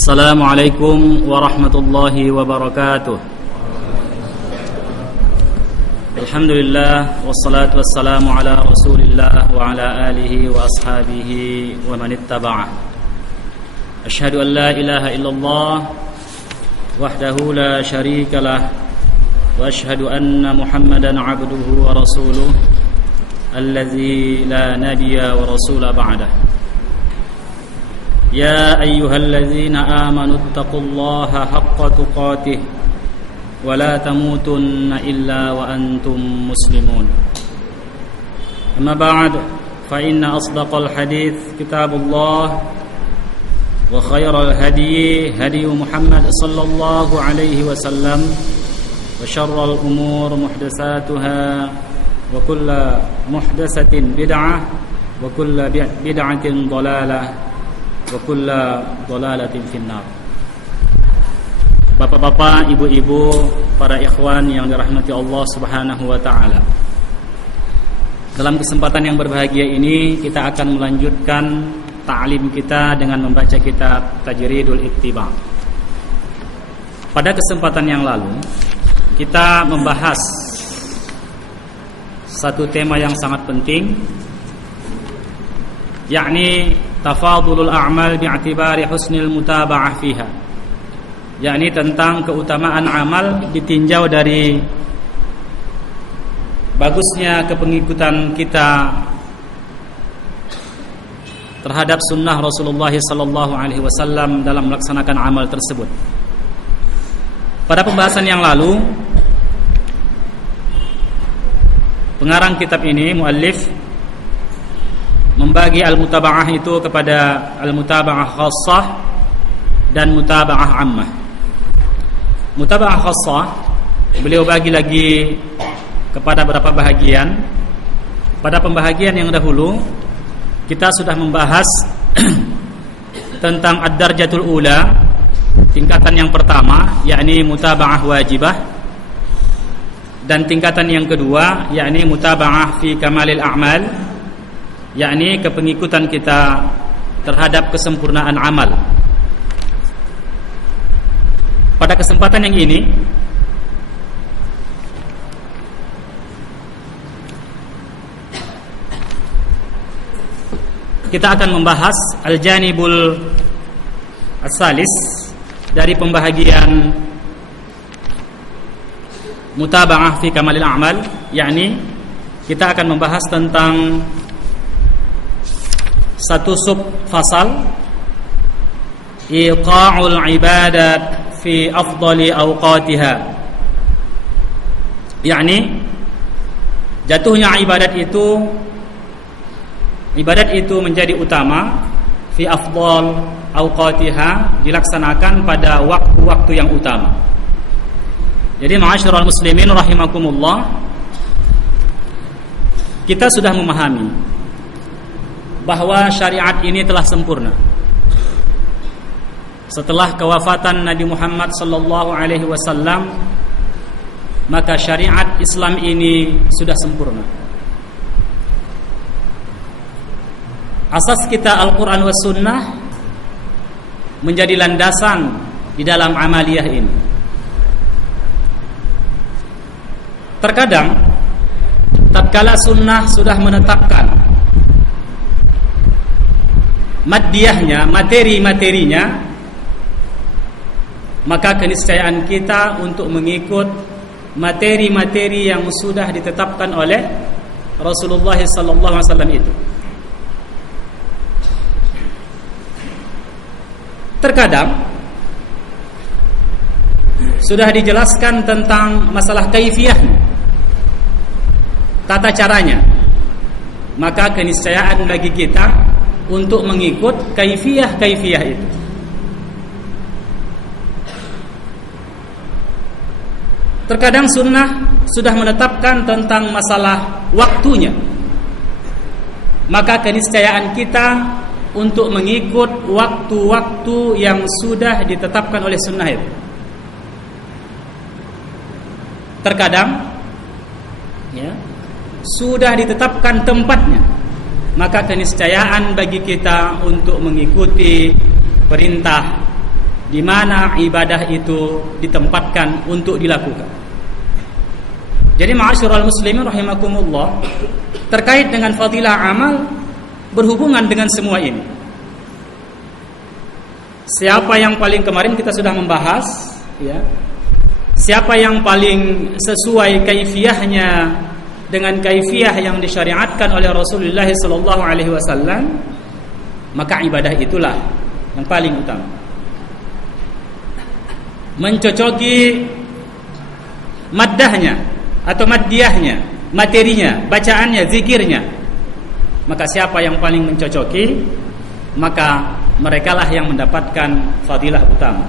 Assalamualaikum warahmatullahi wabarakatuh. Alhamdulillah wassalatu wassalamu ala Rasulillah wa ala alihi wa ashabihi wa man ittaba'ah. Asyhadu an la ilaha illallah wahdahu la syarika lah wa asyhadu anna Muhammadan abduhu wa rasuluh alladzi la nabiyya wa rasula ba'dah. Ya ayyuhalladzina amanu taqullaha haqqa tuqatih wa la tamutunna illa wa antum muslimun. Amma ba'd, fa inna asdaqal hadits kitabullah wa khairal hadyi hadyu Muhammad sallallahu alaihi wasallam wa syarral umur muhdatsatuha wa kullu muhdatsatin bid'ah wa kullu bid'atin dhalalah wa kulla dhalalatin finnar. Bapak-bapak, ibu-ibu, para ikhwan yang dirahmati Allah Subhanahu wa taala. Dalam kesempatan yang berbahagia ini kita akan melanjutkan ta'lim kita dengan membaca kitab Tajridul Ittiba'. Pada kesempatan yang lalu kita membahas satu tema yang sangat penting, yakni tafadulul a'mal bi'atibari husnil mutaba'ah fiha, yakni tentang keutamaan amal ditinjau dari bagusnya kepengikutan kita terhadap sunnah Rasulullah sallallahu alaihi wasallam dalam melaksanakan amal tersebut. Pada pembahasan yang lalu, pengarang kitab ini, muallif, membagi al-mutaba'ah itu kepada al-mutaba'ah khassah dan mutaba'ah ammah. Mutaba'ah khassah beliau bagi lagi kepada beberapa bahagian. Pada pembahagian yang dahulu kita sudah membahas tentang ad-darjatul ula, tingkatan yang pertama, yakni mutaba'ah wajibah, dan tingkatan yang kedua yakni mutaba'ah fi kamalil a'mal, yakni kepengikutan kita terhadap kesempurnaan amal. Pada kesempatan yang ini kita akan membahas al-janibul as-salis dari pembahagian mutaba'ah fi kamalil a'mal, yakni kita akan membahas tentang satu sub fasal, iqa'ul ibadat fi afdali awqatiha, yakni jatuhnya ibadat itu menjadi utama fi afdal awqatiha, dilaksanakan pada waktu-waktu yang utama. Jadi ma'asyiral muslimin rahimakumullah, kita sudah memahami bahwa syariat ini telah sempurna. Setelah kewafatan Nabi Muhammad sallallahu alaihi wasallam, maka syariat Islam ini sudah sempurna. Asas kita Al-Quran was Sunnah menjadi landasan di dalam amaliyah ini. Terkadang tatkala sunnah sudah menetapkan maddiyahnya, materi-materinya, maka keniscayaan kita untuk mengikut materi-materi yang sudah ditetapkan oleh Rasulullah sallallahu alaihi wasallam itu. Terkadang sudah dijelaskan tentang masalah kaifiyahnya, tata caranya, maka keniscayaan bagi kita untuk mengikut kaifiyah itu. Terkadang sunnah sudah menetapkan tentang masalah waktunya, maka keniscayaan kita untuk mengikut waktu-waktu yang sudah ditetapkan oleh sunnah itu. Terkadang sudah ditetapkan tempatnya, maka keniscayaan bagi kita untuk mengikuti perintah di mana ibadah itu ditempatkan untuk dilakukan. Jadi ma'asyiral muslimin rahimakumullah, terkait dengan fadilah amal berhubungan dengan semua ini. Siapa yang paling, kemarin kita sudah membahas ya, siapa yang paling sesuai kaifiyahnya dengan kaifiyah yang disyariatkan oleh Rasulullah sallallahu alaihi wasallam, maka ibadah itulah yang paling utama. Mencocoki maddahnya atau maddiyahnya, materinya, bacaannya, zikirnya, maka siapa yang paling mencocoki, maka merekalah yang mendapatkan fadilah utama.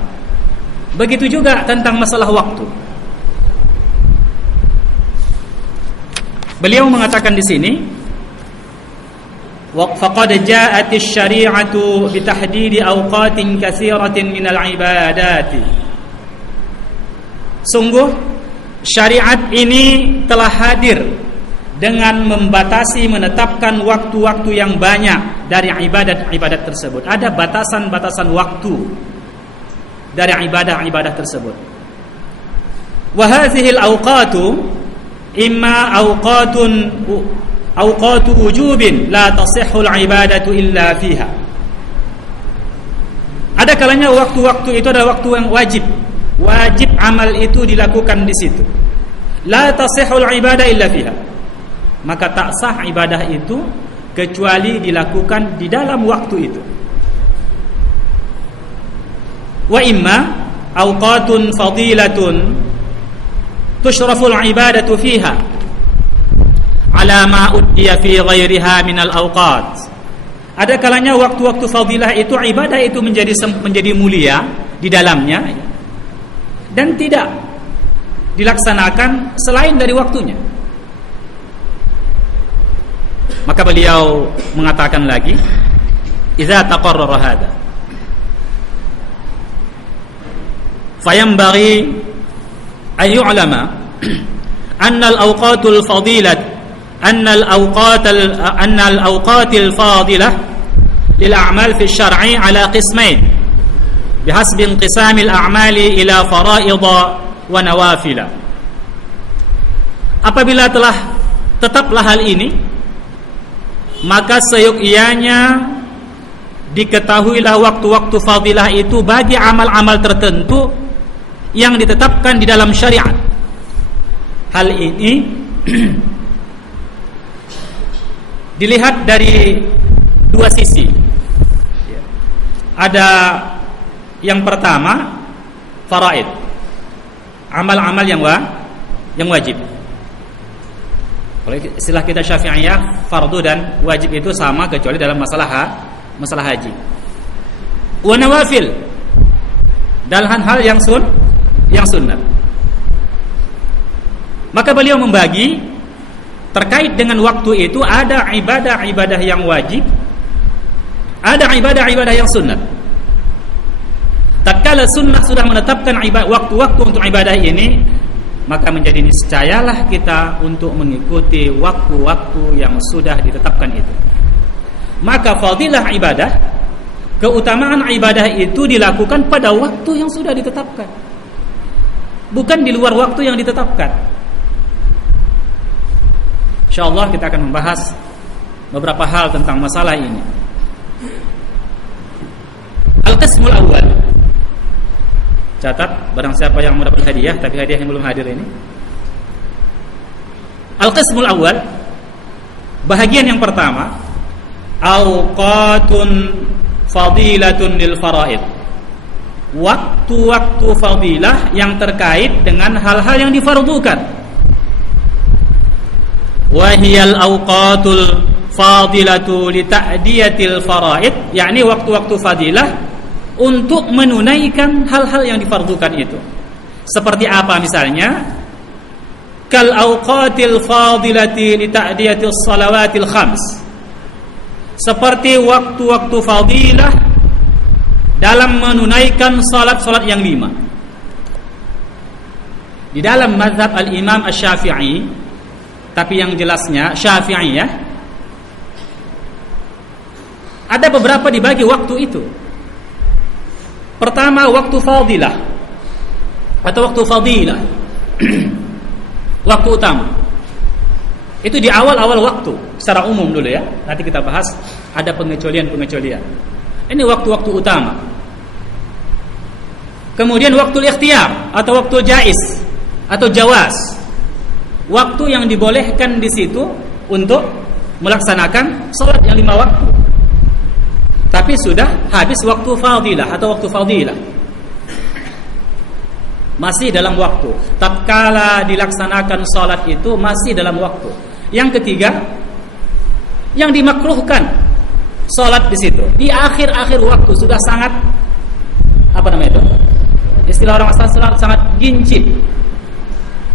Begitu juga tentang masalah waktu. Beliau mengatakan di sini, faqad ja'at asy-syari'atu bi tahdidi awqatin katsiratin minal ibadati. Sungguh syariat ini telah hadir dengan membatasi, menetapkan waktu-waktu yang banyak dari ibadat-ibadat tersebut. Ada batasan-batasan waktu dari ibadah-ibadah tersebut. Wa hadhil awqatu imma awqatu wujubin la tasihhu al-ibadatu illa fiha. Ada kalanya waktu-waktu itu adalah waktu yang wajib amal itu dilakukan di situ. La tasihhu al-ibadah illa fiha. Maka tak sah ibadah itu kecuali dilakukan di dalam waktu itu. Wa imma awqatun fadilatun tushraful ibadatu fiha ala ma uddiya fi ghairiha minal awqat. Ada kalanya waktu-waktu fadilah itu, ibadah itu menjadi mulia di dalamnya dan tidak dilaksanakan selain dari waktunya. Maka beliau mengatakan lagi, idza taqarrara hadza fayambaghi an yu'lama anna al-awqatul fadilah anna al-awqatil fadilah lil a'mal fi asy-syar'i ala qismain bihasbi inqisamil a'mali ila fara'id wa nawafil. Apabila telah tetaplah hal ini, maka seyogyanya diketahuilah waktu-waktu fadilah itu bagi amal-amal tertentu yang ditetapkan di dalam syariat. Hal ini dilihat dari dua sisi. Ada yang pertama, faraid, amal-amal yang wajib. Kalau istilah kita Syafi'iyah, fardu dan wajib itu sama kecuali dalam masalah haji. Wa nawafil, dalam hal yang sunnah. Maka beliau membagi terkait dengan waktu itu, ada ibadah-ibadah yang wajib, ada ibadah-ibadah yang sunnah. Tatkala sunnah sudah menetapkan waktu-waktu untuk ibadah ini, maka menjadi niscayalah kita untuk mengikuti waktu-waktu yang sudah ditetapkan itu. Maka fadilah ibadah, keutamaan ibadah itu dilakukan pada waktu yang sudah ditetapkan, bukan di luar waktu yang ditetapkan. InsyaAllah kita akan membahas beberapa hal tentang masalah ini. Al-qismul awal, catat barang siapa yang mau dapat hadiah, tapi hadiah yang belum hadir ini. Al-qismul awal, bahagian yang pertama, awqatun fadilatun lil faraid, waktu-waktu fadilah yang terkait dengan hal-hal yang difardukan. Wa hiyal awqatul fadilatu li ta'diyatil faraid, yakni waktu-waktu fadilah untuk menunaikan hal-hal yang difardukan itu. Seperti apa misalnya? Kal awqatil fadilati li ta'diyatis salawatil khams, seperti waktu-waktu fadilah dalam menunaikan salat-salat yang 5. Di dalam mazhab al-Imam Asy-Syafi'i, tapi yang jelasnya Syafi'i ya, ada beberapa dibagi waktu itu. Pertama, waktu fadilah atau waktu fadilah. Waktu utama. Itu di awal-awal waktu, secara umum dulu ya. Nanti kita bahas ada pengecualian-pengecualian. Ini waktu-waktu utama. Kemudian waktu ikhtiyar atau waktu jaiz atau jawaz. Waktu yang dibolehkan di situ untuk melaksanakan salat yang 5 waktu. Tapi sudah habis waktu fadilah atau waktu fadilah. Masih dalam waktu. Tatkala dilaksanakan salat itu masih dalam waktu. Yang ketiga, yang dimakruhkan salat di situ di akhir-akhir waktu sudah sangat apa namanya itu? Istilah orang asal sangat gincit.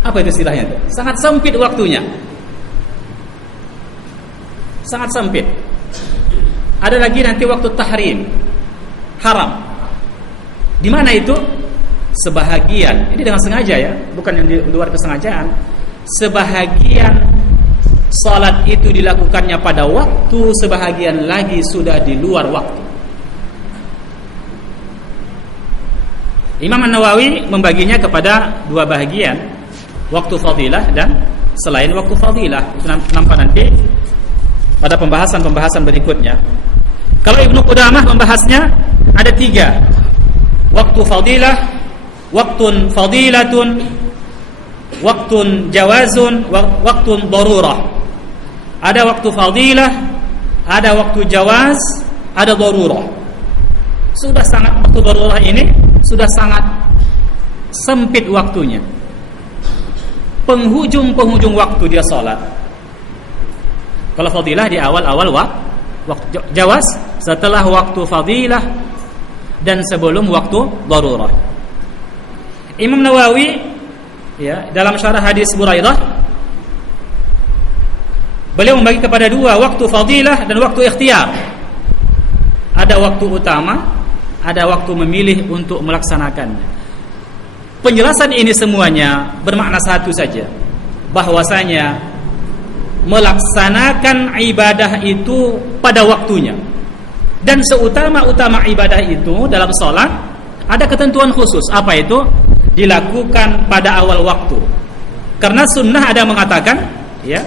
Apa itu istilahnya itu? Sangat sempit waktunya. Sangat sempit. Ada lagi nanti waktu tahrim, haram. Di mana itu? Sebahagian, ini dengan sengaja ya, bukan yang di luar kesengajaan. Sebahagian salat itu dilakukannya pada waktu, sebahagian lagi sudah di luar waktu. Imam An-Nawawi membaginya kepada 2 bahagian, waktu fadilah dan selain waktu fadilah. Itu nampak nanti pada pembahasan-pembahasan berikutnya. Kalau Ibnu Qudamah membahasnya ada 3. Waktu fadilah, waktun fadilatun, waktun jawazun, waktun darurah. Ada waktu fadilah, ada waktu jawaz, ada darurah. Sudah sangat, waktu darurah ini sudah sangat sempit waktunya. Penghujung waktu dia salat. Kalau fadilah di awal-awal waktu jawaz, setelah waktu fadilah dan sebelum waktu darurah. Imam Nawawi ya, dalam syarah hadis Buraidah, beliau membagi kepada 2, waktu fadilah dan waktu ikhtiyar. Ada waktu utama, ada waktu memilih untuk melaksanakannya. Penjelasan ini semuanya bermakna satu saja, bahwasanya melaksanakan ibadah itu pada waktunya. Dan seutama-utama ibadah itu dalam salat ada ketentuan khusus. Apa itu? Dilakukan pada awal waktu. Karena sunnah ada mengatakan, ya.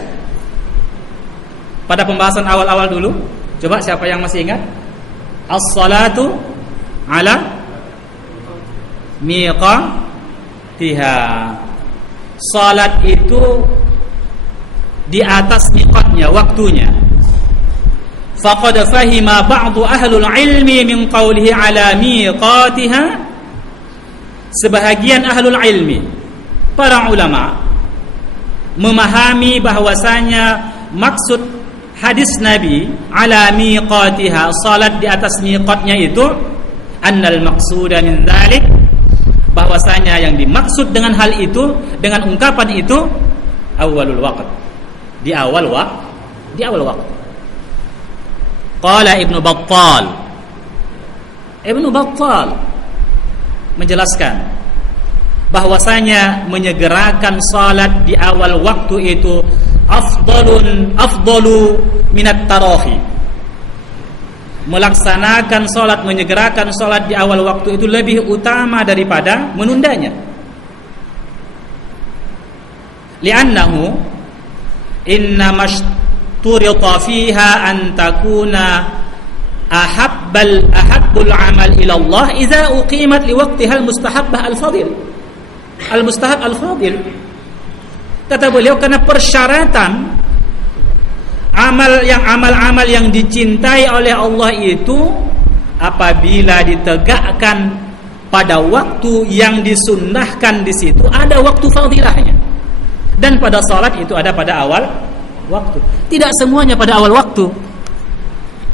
Pada pembahasan awal-awal dulu, coba siapa yang masih ingat? As-salatu ala miqatiha. Salat itu di atas miqatnya, waktunya. Faqad fahima ba'du ahlul ilmi min qawlihi ala miqatiha. Sebahagian ahlul ilmi, para ulama, memahami bahwasanya maksud hadis Nabi ala miqatiha, salat di atas miqatnya itu, annal maqsuda min dzalik, bahwasanya yang dimaksud dengan hal itu, dengan ungkapan itu, awalul waqt, di awal waktu. Qala Ibnu Battal menjelaskan bahwasanya menyegerakan salat di awal waktu itu afdalu minat tarahi. Melaksanakan salat, menyegerakan salat di awal waktu itu lebih utama daripada menundanya. Li'annahu innamashturita fiha an takuna ahabbul amal ila Allah idza uqimat liwaqtiha al-mustahabbah al-fadil. Al-mustahab al-fadil. Kata beliau, karena persyaratan amal-amal yang dicintai oleh Allah itu apabila ditegakkan pada waktu yang disunnahkan di situ, ada waktu fadilahnya. Dan pada salat itu ada pada awal waktu. Tidak semuanya pada awal waktu.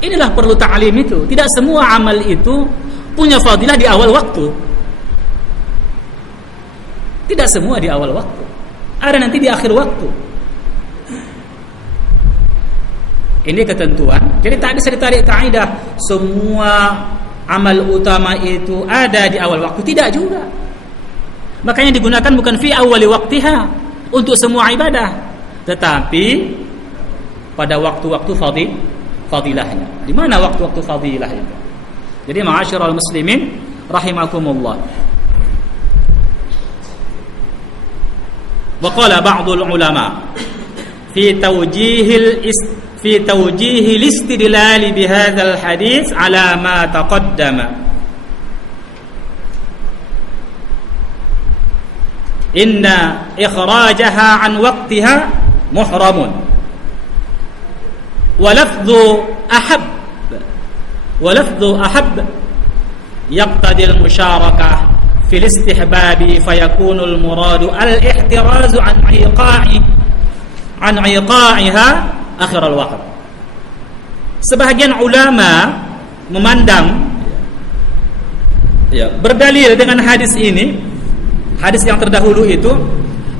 Inilah perlu ta'lim itu. Tidak semua amal itu punya fadilah di awal waktu. Tidak semua di awal waktu. Ada nanti di akhir waktu. Ini ketentuan. Jadi tak bisa ditarik kaidah semua amal utama itu ada di awal waktu. Tidak juga. Makanya digunakan bukan fi awali waqtiha untuk semua ibadah, tetapi pada waktu-waktu fadilahnya. Di mana waktu-waktu fadilah itu? Jadi ma'asyiral muslimin, rahimakumullah. Wa qala ba'dul ulama fi توجيه الاستدلال بهذا الحديث على ما تقدم إن إخراجها عن وقتها محرم ولفظ أحب يقتضي المشاركة في الاستحباب فيكون المراد الاحتراز عن إيقاعها akhir al-waqt. Sebahagian ulama memandang berdalil dengan hadis ini, hadis yang terdahulu itu,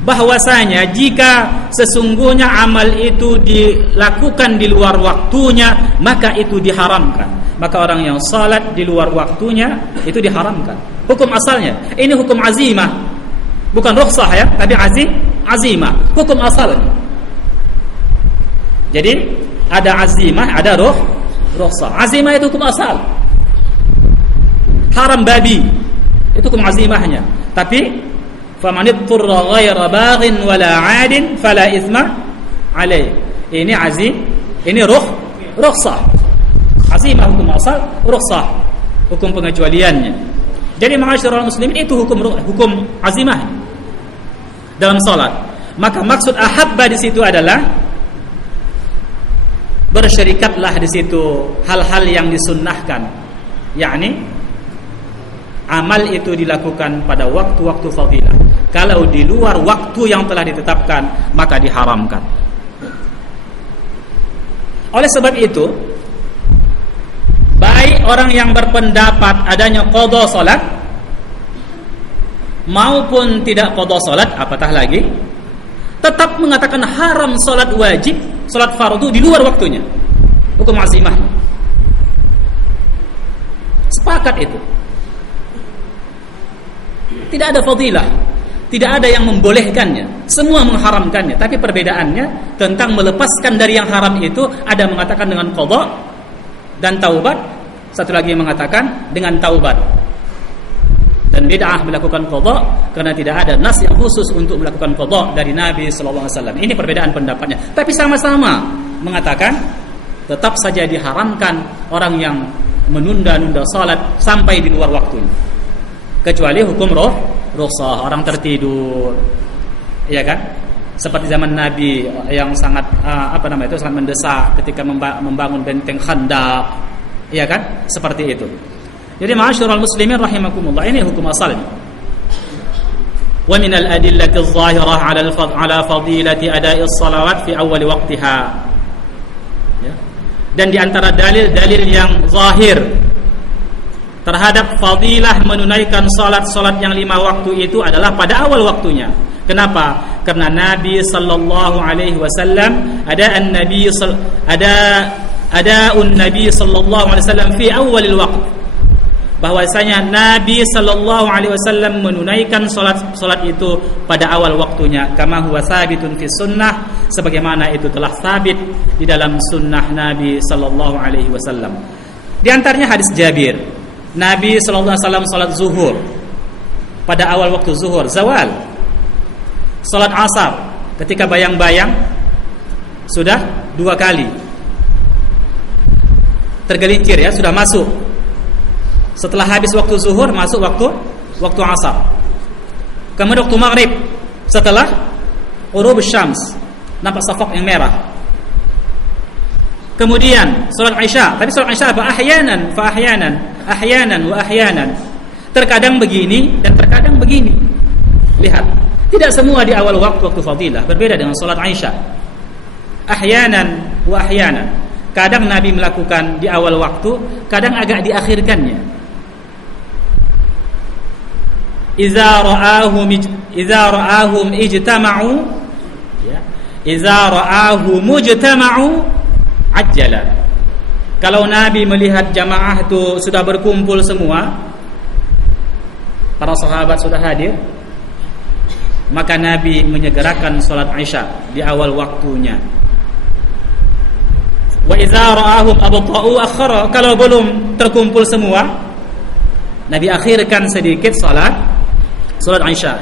bahwasanya jika sesungguhnya amal itu dilakukan di luar waktunya, maka itu diharamkan. Maka orang yang salat di luar waktunya itu diharamkan. Hukum asalnya ini hukum azimah, bukan rukhsah ya, tapi azimah, hukum asalnya. Jadi ada azimah, ada rukhsah. Azimah itu hukum asal. Haram babi itu hukum azimahnya. Tapi faman ittara ghaira baghin wala 'adin fala itsma alaih. Ini ini rukhsah. Azimah hukum asal, rukhsah hukum pengecualiannya. Jadi ma'asyiral muslimin itu hukum azimah dalam salat. Maka maksud ahabba di situ adalah bersyarikatlah di situ hal-hal yang disunnahkan, yakni amal itu dilakukan pada waktu-waktu fadilah. Kalau di luar waktu yang telah ditetapkan, maka diharamkan. Oleh sebab itu, baik orang yang berpendapat adanya qadha salat maupun tidak qadha salat, apatah lagi, tetap mengatakan haram salat wajib, salat fardu di luar waktunya. Hukum azimah. Sepakat itu. Tidak ada fadilah, tidak ada yang membolehkannya, semua mengharamkannya. Tapi perbedaannya tentang melepaskan dari yang haram itu, ada mengatakan dengan qadha dan taubat, satu lagi yang mengatakan dengan taubat. Dan bid'ah melakukan qadha karena tidak ada nas yang khusus untuk melakukan qadha dari Nabi sallallahu alaihi wasallam. Ini perbedaan pendapatnya. Tapi sama-sama mengatakan tetap saja diharamkan orang yang menunda-nunda salat sampai di luar waktunya. Kecuali hukum rukhsah, orang tertidur. Iya kan? Seperti zaman Nabi yang sangat sangat mendesak ketika membangun benteng Khandaq. Iya kan? Seperti itu. Jadi ma'asyiral muslimin rahimakumullah, ini hukum asalnya. Wa min al-adillati adh-dhahirah 'ala fadilati ada'i as-salawat fi awwal waqtiha. Ya. Dan di antara dalil-dalil yang zahir terhadap fadilah menunaikan salat-salat yang 5 waktu itu adalah pada awal waktunya. Kenapa? Karena Nabi sallallahu alaihi wasallam ada'un Nabi sallallahu alaihi wasallam fi awwalil waqt. Bahwasanya Nabi sallallahu alaihi wasallam menunaikan salat itu pada awal waktunya, kama huwa sabitun fi sunnah, sebagaimana itu telah sabit di dalam sunnah Nabi sallallahu alaihi wasallam. Di antaranya hadis Jabir, Nabi sallallahu alaihi wasallam salat zuhur pada awal waktu zuhur, zawal. Salat asar ketika bayang-bayang sudah 2 kali tergelincir ya, sudah masuk. Setelah habis waktu zuhur, masuk waktu asar. Kemudian waktu maghrib, setelah ghurub syams, nampak safaq yang merah. Kemudian salat Isya, tapi salat Isya apa? Ahyanan wa ahyanan. Terkadang begini dan terkadang begini. Lihat, tidak semua di awal waktu fadilah, berbeda dengan salat Isya. Ahyanan wa ahyanan. Kadang Nabi melakukan di awal waktu, kadang agak diakhirkannya. Idza ra'ahum ijtama'u, ya. Idza ra'ahum mujtama'u ajjala. Kalau Nabi melihat jamaah itu sudah berkumpul semua, para sahabat sudah hadir, maka Nabi menyegerakan salat Isya di awal waktunya. Wa idza ra'ahum abta'u akhara. Kalau belum terkumpul semua, Nabi akhirkan sedikit salat Isya.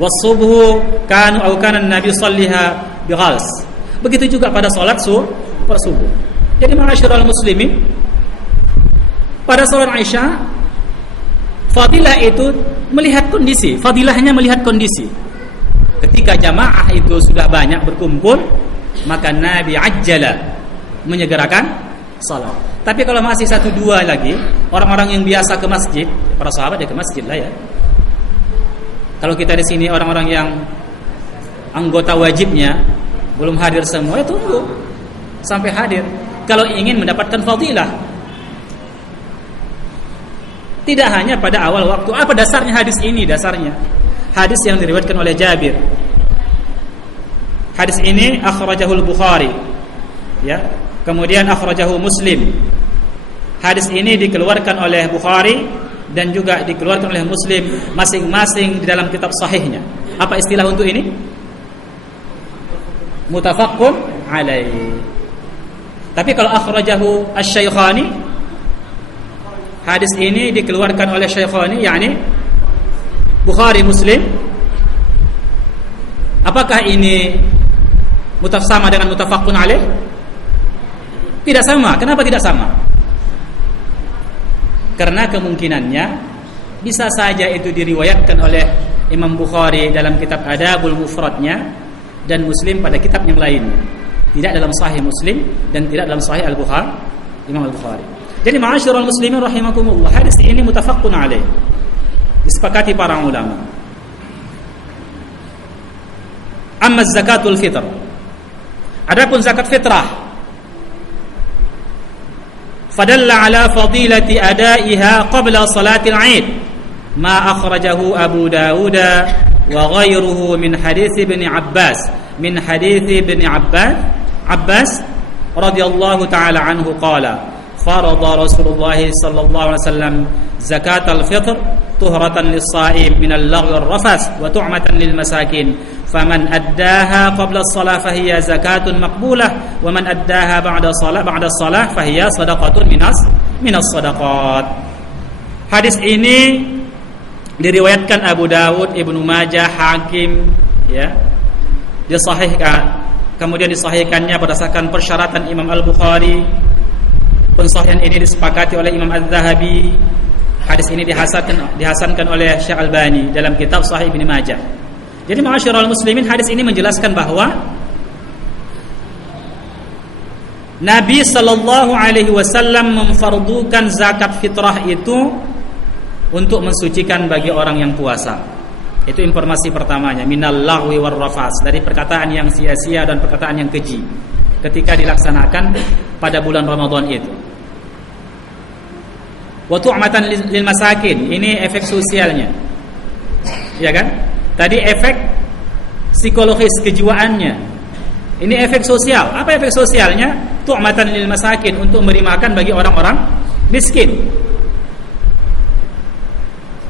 Was-subhu kana Nabi salliha bighals. Begitu juga pada salat subuh. Jadi ma'asyiral muslimin, pada salat Isya fadilah itu melihat kondisi, fadilahnya melihat kondisi. Ketika jamaah itu sudah banyak berkumpul, maka Nabi ajjala, menyegerakan salat. Tapi kalau masih 1-2 lagi, orang-orang yang biasa ke masjid, para sahabat ya ke masjid lah ya. Kalau kita di sini orang-orang yang anggota wajibnya belum hadir semua, ya tunggu sampai hadir. Kalau ingin mendapatkan fadilah, tidak hanya pada awal waktu. Apa dasarnya hadis ini? Dasarnya hadis yang diriwayatkan oleh Jabir. Hadis ini akhrajahul Bukhari, ya. Kemudian akhrajahu Muslim. Hadis ini dikeluarkan oleh Bukhari dan juga dikeluarkan oleh Muslim masing-masing di dalam kitab sahihnya. Apa istilah untuk ini? Muttafaqun alaih. Tapi kalau akhrajahu asy-Syaikhani, hadis ini dikeluarkan oleh Syaikhani, yakni Bukhari, Muslim. Apakah ini sama dengan muttafaqun alaih? Tidak sama. Kenapa tidak sama? Karena kemungkinannya bisa saja itu diriwayatkan oleh Imam Bukhari dalam kitab Adabul Mufradnya dan Muslim pada kitab yang lainnya. Tidak dalam Sahih Muslim dan tidak dalam Sahih Al-Bukhari, Imam Al-Bukhari. Jadi ma'asyiral muslimin rahimakumullah, hadis ini muttafaqun alaih, disepakati para ulama. Amma zakatul fitr, adapun zakat fitrah, fadalla ala fadilati adaiha qabla salatil Aid, ma akhrajahu Abu Dawud wa ghairuhu min hadits Ibn Abbas, min hadits Ibn Abbas radhiyallahu ta'ala anhu qala farada Rasulullah sallallahu alaihi wasallam zakatal fitr tuhratan lis-sha'im min al-laghwi war-rafas wa tu'matan lil-masakin, faman addaha qabla as-salah fahiya zakatun maqbulah wa man addaha ba'da as-salah fahiya sadaqatun minas sadaqat. Hadis ini diriwayatkan Abu Dawud, Ibnu Majah, Hakim, ya, disahihkan. Kemudian disahihkannya berdasarkan persyaratan Imam Al-Bukhari. Pensahihan ini disepakati oleh Imam Az-Zahabi. Hadis ini dihasankan oleh Syekh Albani dalam kitab Sahih Ibnu Majah. Jadi ma'asyiral muslimin, hadis ini menjelaskan bahwa Nabi sallallahu alaihi wasallam memfardukan zakat fitrah itu untuk mensucikan bagi orang yang puasa. Itu informasi pertamanya, minal lagwi war rafas, dari perkataan yang sia-sia dan perkataan yang keji ketika dilaksanakan pada bulan Ramadan itu. Wa tu'matan lil masakin, ini efek sosialnya. Ya kan? Tadi efek psikologis kejiwaannya. Ini efek sosial. Apa efek sosialnya? Tu'matan lil masakin, untuk memberi makan bagi orang-orang miskin.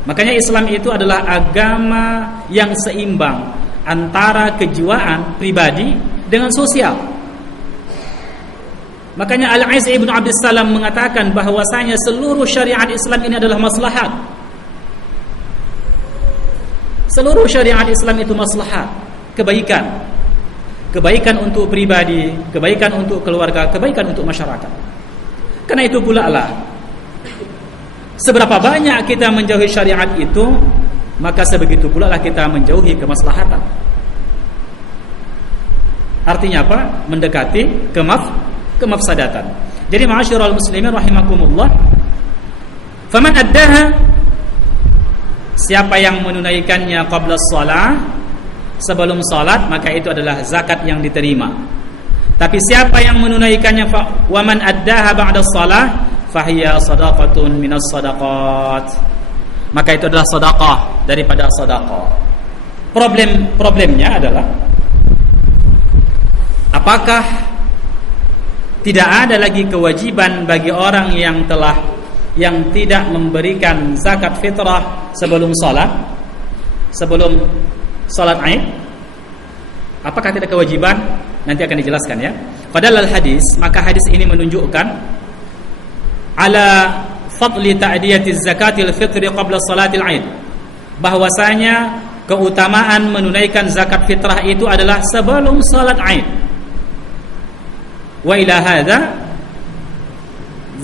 Makanya Islam itu adalah agama yang seimbang antara kejiwaan pribadi dengan sosial. Makanya Al-Aiz Ibn Abdussalam mengatakan bahwasanya seluruh syariat Islam ini adalah maslahat. Seluruh syariat Islam itu maslahat, kebaikan. Kebaikan untuk pribadi, kebaikan untuk keluarga, kebaikan untuk masyarakat. Karena itu pula lah, seberapa banyak kita menjauhi syariat itu, maka sebegitu pula lah kita menjauhi kemaslahatan. Artinya apa? Mendekati kemafsadatan. Jadi ma'asyiral muslimin rahimakumullah, faman addaha, siapa yang menunaikannya qabla shalah, sebelum salat, maka itu adalah zakat yang diterima. Tapi siapa yang menunaikannya wa man addaha ba'da shalah fahiya sadaqatun minas sadaqat, maka itu adalah sedekah daripada sedekah. Problemnya adalah, apakah tidak ada lagi kewajiban bagi orang yang tidak memberikan zakat fitrah sebelum salat Aid? Apakah tidak kewajiban? Nanti akan dijelaskan ya. Padahal hadis, maka hadis ini menunjukkan ala fadli ta'diyatiz zakatil fitri qabla salatil Aid. Bahwasanya keutamaan menunaikan zakat fitrah itu adalah sebelum salat Aid. Wa ila hadza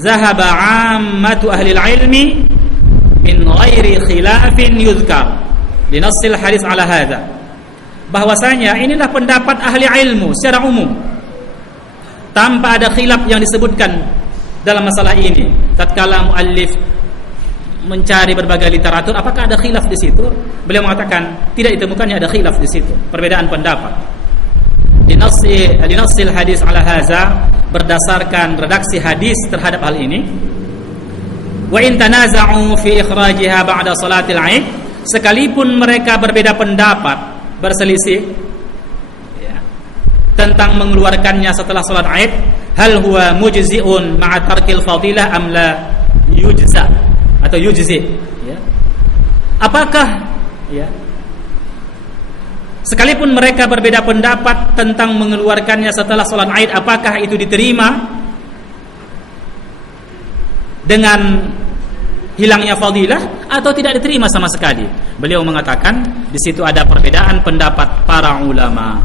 zahaba 'ammatu ahli al-'ilmi min ghairi khilafin yuzkar li nassil hadis ala hadza. Bahwasanya inilah pendapat ahli ilmu secara umum tanpa ada khilaf yang disebutkan dalam masalah ini. Tatkala muallif mencari berbagai literatur, apakah ada khilaf di situ? Beliau mengatakan tidak ditemukannya ada khilaf di situ, perbedaan pendapat. Linassil hadis ala haza, berdasarkan redaksi hadis terhadap hal ini. Wa in tanaza'u fi ikhrajiha ba'da salatil Aid, sekalipun mereka berbeda pendapat, berselisih ya, tentang mengeluarkannya setelah salat Aid, hal huwa mujzi'un ma'a tarkil fadilah am la yujza atau yujzi ya. Apakah ya, sekalipun mereka berbeda pendapat tentang mengeluarkannya setelah salat Aid, apakah itu diterima dengan hilangnya fadilah atau tidak diterima sama sekali? Beliau mengatakan di situ ada perbedaan pendapat para ulama.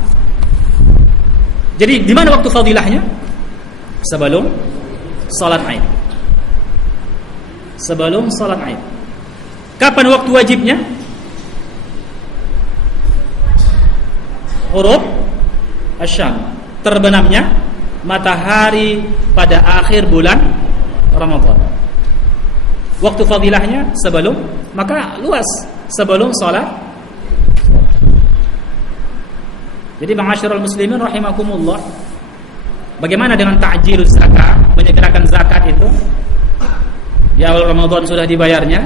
Jadi di mana waktu fadilahnya? Sebelum salat Aid. Sebelum salat Aid. Kapan waktu wajibnya? Ghurub asy-syams, terbenamnya matahari pada akhir bulan Ramadan. Waktu fadilahnya sebelum, maka luas, sebelum salat. Jadi ma'asyiral muslimin rahimakumullah, bagaimana dengan ta'jil zakat, menyegerakan zakat itu? Di awal Ramadan sudah dibayarnya.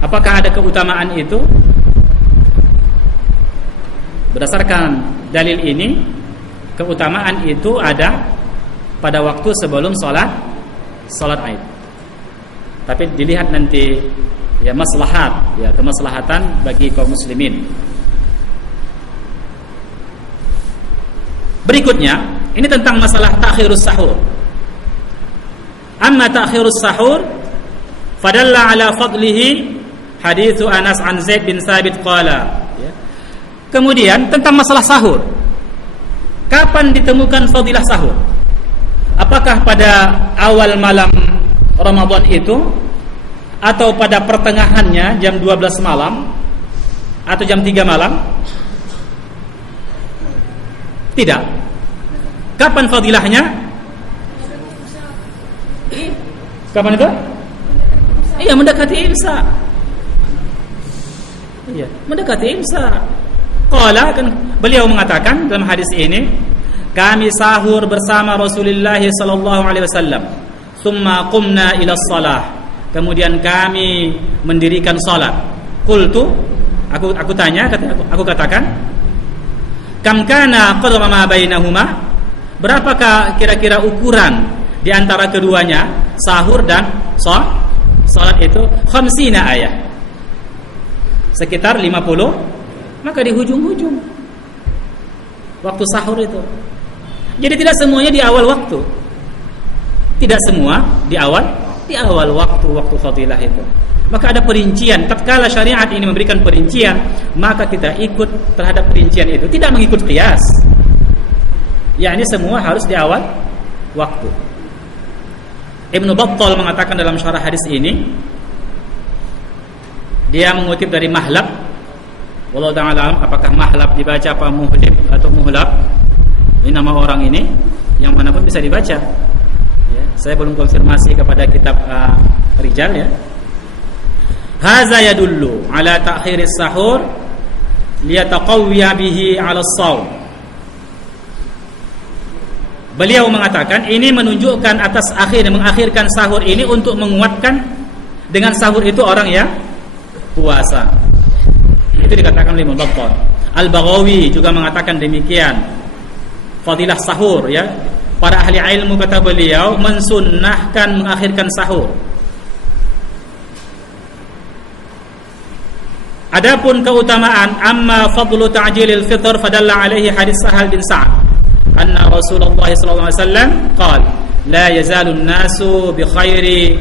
Apakah ada keutamaan itu? Berdasarkan dalil ini, keutamaan itu ada pada waktu sebelum salat Aid. Tapi dilihat nanti ya maslahat, ya kemaslahatan bagi kaum muslimin. Berikutnya, ini tentang masalah ta'khirus sahur. Amma ta'khirus sahur fadalla ala fadlihi haditsu Anas an Zaid bin Thabit qala ya. Kemudian tentang masalah sahur. Kapan ditemukan fadilah sahur? Apakah pada awal malam Ramadan itu, atau pada pertengahannya jam 12 malam atau jam 3 malam? Tidak. Kapan fadilahnya? Kapan itu? Iya, mendekati imsa. Iya, mendekati imsa. Qala, kan beliau mengatakan dalam hadis ini, kami sahur bersama Rasulullah sallallahu alaihi wasallam. Tsumma qumna ila shalah. Kemudian kami mendirikan salat. Qultu, aku tanya, aku katakan, kam kana qadra ma bainahuma? Berapakah kira-kira ukuran di antara keduanya, sahur dan salat itu? 50 ayat. Sekitar 50. Maka di hujung-hujung waktu sahur itu. Jadi tidak semuanya di awal waktu. Tidak semua di awal waktu fadilah itu. Maka ada perincian. Tatkala syariat ini memberikan perincian, maka kita ikut terhadap perincian itu, tidak mengikut qiyas. Yakni semua harus di awal waktu. Ibnu Battal mengatakan dalam syarah hadis ini, dia mengutip dari Mahlab. Wallahu ta'ala, apakah Mahlab dibaca apa Muhlib atau Muhlab? Ini nama orang ini, yang manapun bisa dibaca. Ya, saya belum konfirmasi kepada kitab Rijal ya. Hadza yadullu ala ta'khiris sahur liyataqawwiya bihi 'ala shaum. Beliau mengatakan ini menunjukkan atas mengakhirkan sahur ini untuk menguatkan dengan sahur itu orang yang puasa. Itu dikatakan oleh Ibnu Battal. Al-Baghawi juga mengatakan demikian. Fadilah sahur ya. Para ahli ilmu kata beliau mensunnahkan mengakhirkan sahur. Adapun keutamaan amma fadlu ta'jilil fitr fadalla alaihi hadis Sahal bin Sa'ad anna Rasulullah sallallahu alaihi wasallam qala la yazalu an-nasu bi khairi